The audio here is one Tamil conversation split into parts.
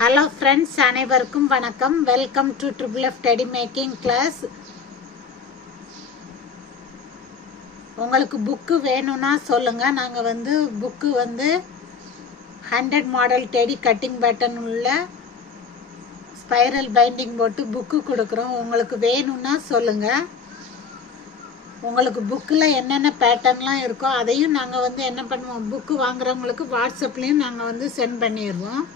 ஹலோ ஃப்ரெண்ட்ஸ், அனைவருக்கும் வணக்கம். Welcome to triple F teddy making class. உங்களுக்கு புக்கு வேணும்னா சொல்லுங்கள். நாங்கள் book 100 model teddy cutting pattern உள்ள ஸ்பைரல் பைண்டிங் போட்டு புக்கு கொடுக்குறோம். உங்களுக்கு வேணும்னா சொல்லுங்கள். உங்களுக்கு புக்கில் என்னென்ன பேட்டர்ன்லாம் இருக்கோ அதையும் நாங்கள் என்ன பண்ணுவோம், புக்கு வாங்குறவங்களுக்கு வாட்ஸ்அப்லேயும் நாங்கள் சென்ட் பண்ணிடுவோம்.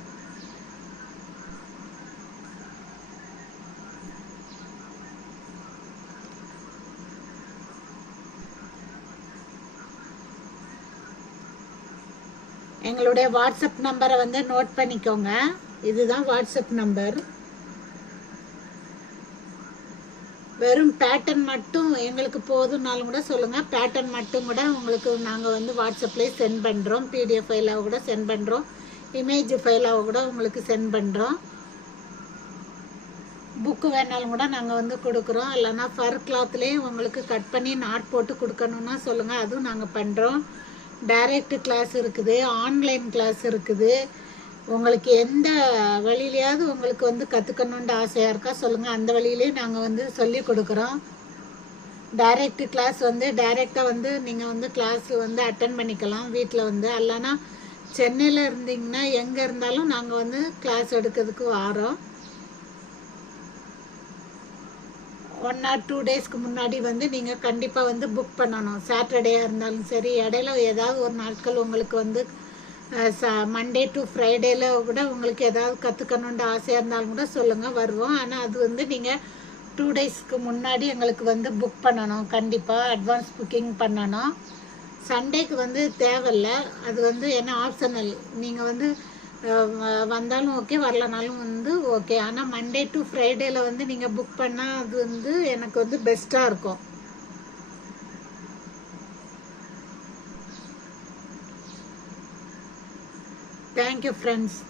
எங்களுடைய வாட்ஸ்அப் நம்பரை நோட் பண்ணிக்கோங்க. இதுதான் வாட்ஸ்அப் நம்பர். வெறும் பேட்டர்ன் மட்டும் எங்களுக்கு போதும்னாலும் கூட சொல்லுங்கள். பேட்டர்ன் மட்டும் கூட உங்களுக்கு நாங்கள் வாட்ஸ்அப்லேயே சென்ட் பண்ணுறோம். பிடிஎஃப் ஃபைலாக கூட சென்ட் பண்ணுறோம். இமேஜ் ஃபைலாக கூட உங்களுக்கு சென்ட் பண்ணுறோம். புக்கு வேணாலும் கூட நாங்கள் கொடுக்குறோம். இல்லைன்னா ஃபர் கிளாத்லேயே உங்களுக்கு கட் பண்ணி நாட் போட்டு கொடுக்கணுன்னா சொல்லுங்கள். அதுவும் நாங்கள் பண்ணுறோம். டைரக்ட் கிளாஸ் இருக்குது, ஆன்லைன் கிளாஸ் இருக்குது. உங்களுக்கு எந்த வழியிலையாவது உங்களுக்கு கற்றுக்கணுன்ற ஆசையாக இருக்கா சொல்லுங்கள். அந்த வழியிலே நாங்கள் சொல்லி கொடுக்குறோம். டைரக்ட் கிளாஸ் டைரெக்டாக நீங்கள் கிளாஸ் அட்டன் பண்ணிக்கலாம் வீட்டில் இல்லைன்னா சென்னையில் இருந்தீங்கன்னா எங்கே இருந்தாலும் நாங்கள் கிளாஸ் எடுக்கிறதுக்கு வரோம். 1 or 2 டேஸ்க்கு முன்னாடி நீங்கள் கண்டிப்பாக புக் பண்ணணும். சாட்டர்டேயாக இருந்தாலும் சரி, இடையில ஏதாவது ஒரு நாட்கள் உங்களுக்கு மண்டே டு ஃப்ரைடேல கூட உங்களுக்கு ஏதாவது கற்றுக்கணுன்ற ஆசையாக இருந்தாலும் கூட சொல்லுங்கள், வருவோம். ஆனால் அது நீங்கள் 2 டேஸ்க்கு முன்னாடி எங்களுக்கு புக் பண்ணணும். கண்டிப்பாக அட்வான்ஸ் புக்கிங் பண்ணணும். சண்டேக்கு தேவையில்லை. அது என்ன ஆப்ஷனல். நீங்கள் வந்தாலும் ஓகே, வரலனாலும் ஓகே. ஆனால் மண்டே டு ஃப்ரைடேல நீங்கள் புக் பண்ணால் அது எனக்கு பெஸ்ட்டாக இருக்கும். Thank you friends.